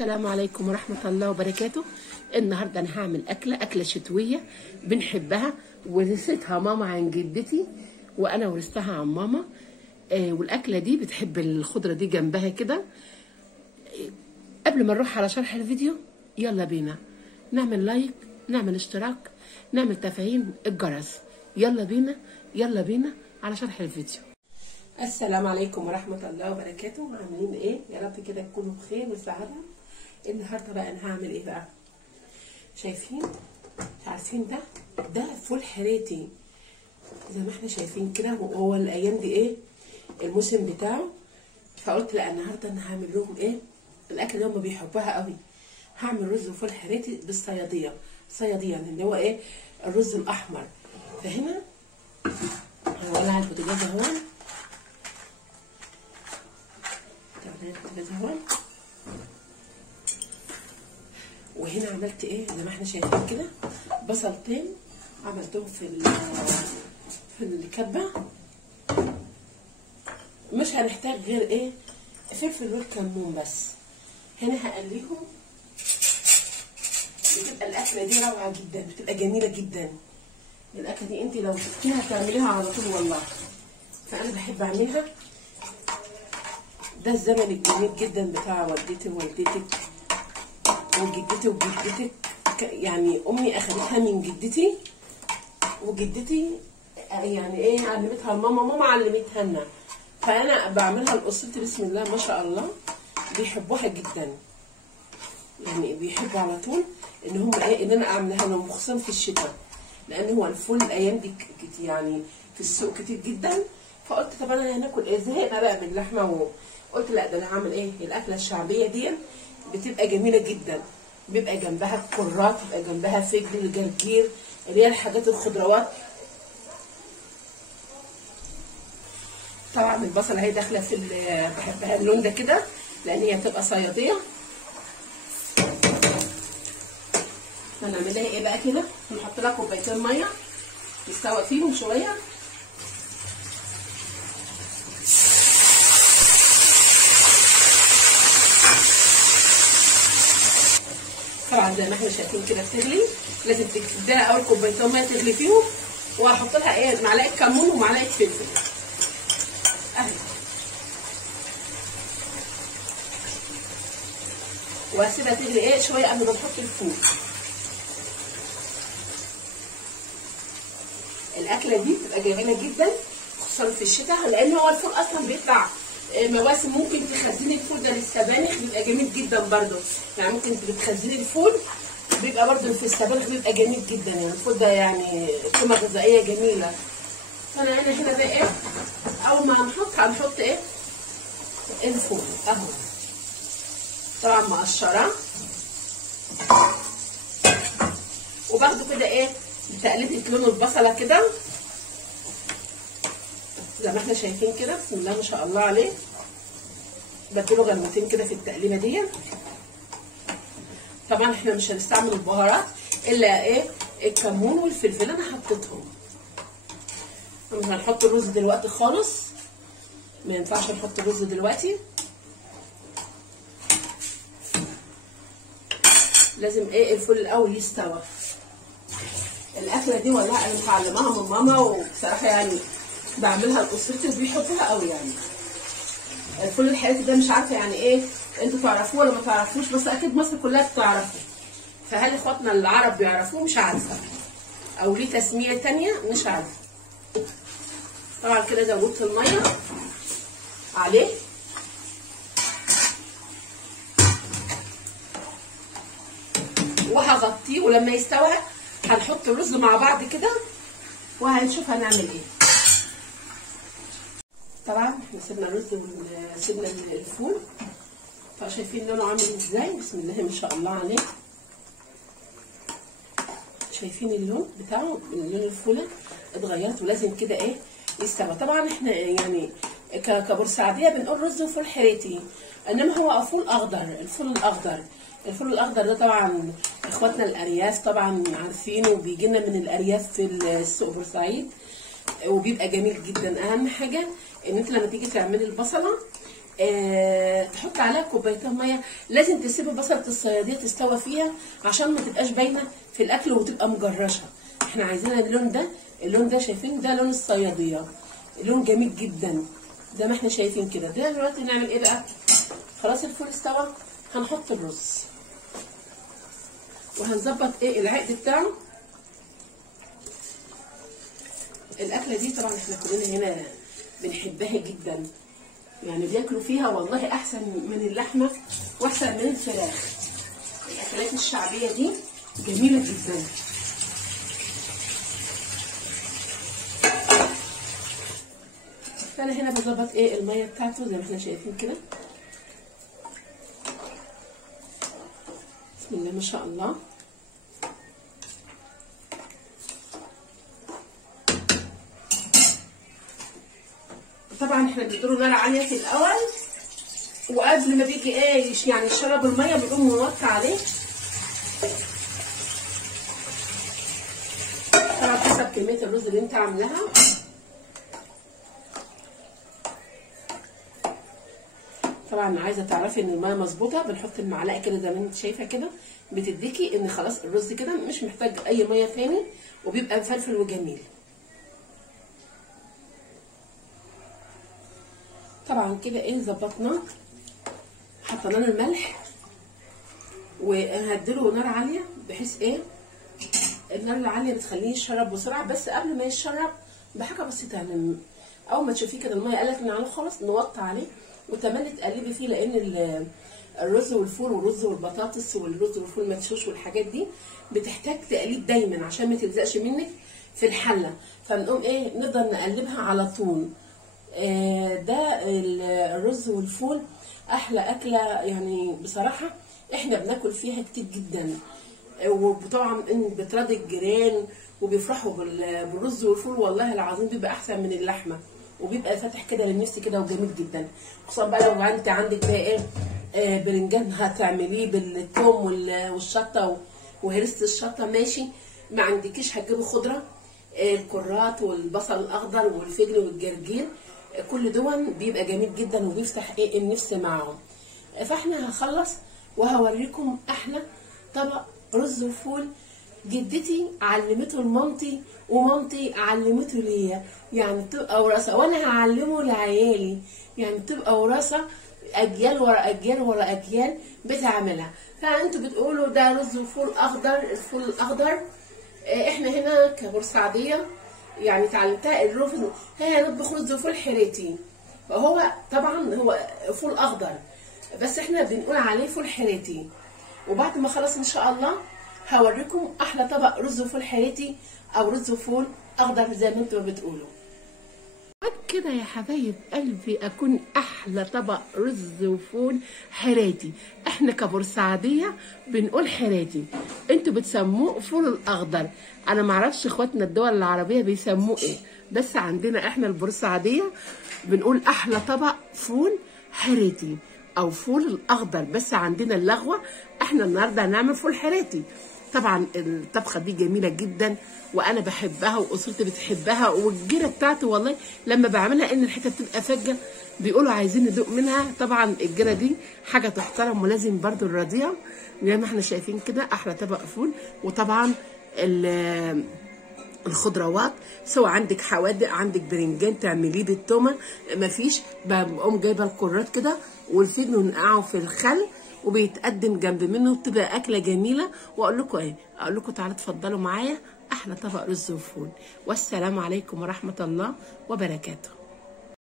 السلام عليكم ورحمة الله وبركاته. النهاردة أنا هعمل أكلة شتوية بنحبها، ورثتها ماما عن جدتي وأنا ورثتها عن ماما. والأكلة دي بتحب الخضرة دي جنبها كده. قبل ما نروح على شرح الفيديو يلا بينا نعمل لايك، نعمل اشتراك، نعمل تفعيل الجرس. يلا بينا على شرح الفيديو. السلام عليكم ورحمة الله وبركاته. عاملين ايه؟ يا رب كده تكونوا بخير وسعادة. النهارده بقى انا هعمل ايه بقى؟ شايفين؟ عارفين ده فول حراتي زي ما احنا شايفين كده، وهو الايام دي ايه الموسم بتاعه. فقلت لا النهارده انا هعمل لهم ايه الاكل ده هم بيحبوها قوي. هعمل رز وفول حراتي بالصياديه، صياديه يعني اللي هو ايه الرز الاحمر. فهنا هولع البوتاجاز اهو، وهنا عملت ايه زي ما احنا شايفين كده، بصلتين عملتهم في الكبه. مش هنحتاج غير ايه فلفل والكمون بس. هنا هقليهم. بتبقى الاكله دي روعه جدا، بتبقى جميله جدا. الاكله دي انت لو شفتيها تعمليها على طول والله. فانا بحب اعملها. ده الزمن الجميل جدا بتاع والدتي ووالدتك وجدتي وجدتك. يعني امي اخذتها من جدتي، وجدتي يعني ايه علمتها لماما، ماما علمتها لنا. فانا بعملها لاسرتي بسم الله ما شاء الله، بيحبوها جدا. يعني بيحبوا على طول ان هم ايه ان انا اعملها لهم، خصوصا في الشتاء، لان هو الفول الايام دي يعني في السوق كتير جدا. فقلت طب انا هناكل ايه؟ زهقنا بقى من اللحمه. قلت لا ده انا هعمل ايه الاكله الشعبيه دي، بتبقى جميله جدا. بيبقى جنبها كرات، بيبقى جنبها فجل، جرجير، اللي هي الحاجات الخضروات. طبعا البصله اهي داخله في بحبها اللون ده كده لان هي بتبقى صياديه. هنعملها ايه بقى كده؟ نحط لها كوبايتين ميه يستوى فيهم شويه. طبعا زي ما احنا شايفين كده بتغلي، لازم تديها اول كوبايتين ميه تغلي فيهم، وهحط لها ايه معلقه كمون ومعلقه فلفل اهي، وهسيبها تغلي ايه شويه قبل ما نحط الفول. الاكله دي بتبقى جميله جدا خصوصا في الشتاء، لان هو الفول اصلا بيطلع مواسم. ممكن تخزني الفول ده للسبانخ، بيبقى جميل جدا برده. يعني ممكن بتخزني الفول بيبقى برده في السبانخ، بيبقى جميل جدا. يعني الفول ده يعني قيمه غذائيه جميله. فانا هنا بقى ايه اول ما هنحط ايه الفول اهو، طبعا مقشره، وباخده كده ايه بتقليبه لون البصله كده زي ما احنا شايفين كده. بسم الله ما شاء الله عليه. بديله غلوتين كده في التقليبه دي. طبعا احنا مش هنستعمل البهارات الا ايه الكمون والفلفل انا حطيتهم. مش هنحط الرز دلوقتي خالص، ما ينفعش نحط الرز دلوقتي. لازم ايه الفول الاول يستوى. الاكله دي والله انا متعلماها من ماما، وبصراحه يعني بعملها لاسرتي وبيحبوها قوي. يعني الفول الحراتي ده مش عارفه يعني ايه انتوا تعرفوه ولا ما تعرفوش، بس اكيد مصر كلها بتعرفه. فهل اخواتنا العرب بيعرفوه؟ مش عارفه، او ليه تسميه تانية مش عارفه. طبعا كده زودت الميه عليه، وهغطيه، ولما يستوى هنحط الرز مع بعض كده وهنشوف هنعمل ايه. طبعا احنا سيبنا الرز وسيبنا الفول، فشايفين لونه عامل ازاي. بسم الله ما شاء الله عليه. شايفين اللون بتاعه، لون الفول اتغيرت ولازم كده ايه يستوى. طبعا احنا يعني كبورسعيديه بنقول رز وفول حراتي، انما هو فول اخضر. الفول الاخضر ده طبعا اخواتنا الارياف طبعا عارفينه، وبيجي لنا من الارياف في السوق بورسعيد، وبيبقى جميل جدا. اهم حاجه ان انت لما تيجي تعملي البصله تحط عليها كوبايتين ميه. لازم تسيبي بصله الصياديه تستوى فيها عشان ما تبقاش باينه في الاكل وتبقى مجرشه. احنا عايزين اللون ده شايفين ده لون الصياديه، لون جميل جدا زي ما احنا شايفين كده. ده دلوقتي نعمل ايه بقى؟ خلاص الفول استوى، هنحط الرز وهنظبط ايه العقد بتاعه. الاكله دي طبعا احنا كلنا هنا بنحبها جدا، يعني بياكلوا فيها والله احسن من اللحمه واحسن من الفراخ. الاكلات الشعبيه دي جميله جدا. فانا هنا بظبط ايه الميه بتاعته زي ما احنا شايفين كده. بسم الله ما شاء الله. طبعا احنا بنديله نار عاليه في الاول، وقبل ما بيجي ايه يعني يشرب الميه بنقوم موطي عليه. طبعا حسب كميه الرز اللي انت عاملاها. طبعا عايزه تعرفي ان الميه مظبوطه، بنحط المعلقه كده زي ما انت شايفه كده، بتديكي ان خلاص الرز كده مش محتاج اي ميه تاني وبيبقى مفلفل وجميل. طبعا كده ايه ظبطناه، حطينا له الملح وهديله نار عاليه بحيث ايه النار العاليه بتخليه يشرب بسرعه. بس قبل ما يشرب بحاجه بسيطه، يعني اول ما تشوفيه كده الميه قلت من عليه خالص نوطي عليه وتملي تقلبي فيه، لان الرز والفول والرز والبطاطس والرز والفول مدشوش والحاجات دي بتحتاج تقليب دايما عشان ما تلزقش منك في الحله. فنقوم ايه نقدر نقلبها على طول. ده الرز والفول احلى اكله يعني بصراحه، احنا بناكل فيها كتير جدا، وطبعا بتراضي الجيران وبيفرحوا بالرز والفول. والله العظيم بيبقى احسن من اللحمه وبيبقى فاتح كده للنفس كده وجميل جدا. خصوصا بقى لو انت عندك بقى ايه برنجان هتعمليه بالثوم والشطه وهرسه الشطه ماشي، ما عندكيش هتجيبي خضره الكرات والبصل الاخضر والفجل والجرجير، كل دول بيبقى جميل جدا وبيفتح ايه النفس معاهم. فاحنا هخلص وهوريكم احلى طبق رز وفول جدتي علمته لمامتي ومامتي علمته ليا، يعني بتبقى وراثه وانا هعلمه لعيالي، يعني بتبقى وراثه اجيال ورا اجيال ورا اجيال بتعملها. فانتوا بتقولوا ده رز وفول اخضر، الفول الاخضر احنا هنا كبورسعيديه يعني اتعلمتها الرفض، هي نطبخ رز وفول حريتي، وهو طبعا هو فول اخضر بس احنا بنقول عليه فول حريتي. وبعد ما خلص ان شاء الله هوريكم احلى طبق رز وفول حريتي او رز وفول اخضر زي ما انتوا بتقولوا. بعد كده يا حبايب قلبي اكون احلى طبق رز وفول حراتي. احنا كبورسعيديه بنقول حراتي، انتوا بتسموه فول الاخضر. انا معرفش اخواتنا الدول العربيه بيسموه ايه، بس عندنا احنا البورسعيديه بنقول احلى طبق فول حراتي او فول الاخضر. بس عندنا اللغوه احنا النهارده هنعمل فول حراتي. طبعا الطبخه دي جميله جدا وانا بحبها واسرتي بتحبها، والجيره بتاعتي والله لما بعملها ان الحته بتبقى فجه بيقولوا عايزين ندوق منها. طبعا الجيره دي حاجه تحترم ولازم برضو نراضيها زي ما احنا شايفين كده. احلى طبق فول. وطبعا الخضروات سواء عندك حوادق عندك برنجان تعمليه بالتومه، مفيش بقوم جايبه الكرات كده والفجل ونقعه في الخل وبيتقدم جنب منه، بتبقى اكله جميله. واقول لكم ايه، اقول لكم تعالوا اتفضلوا معايا احلى طبق رز وفول. والسلام عليكم ورحمه الله وبركاته.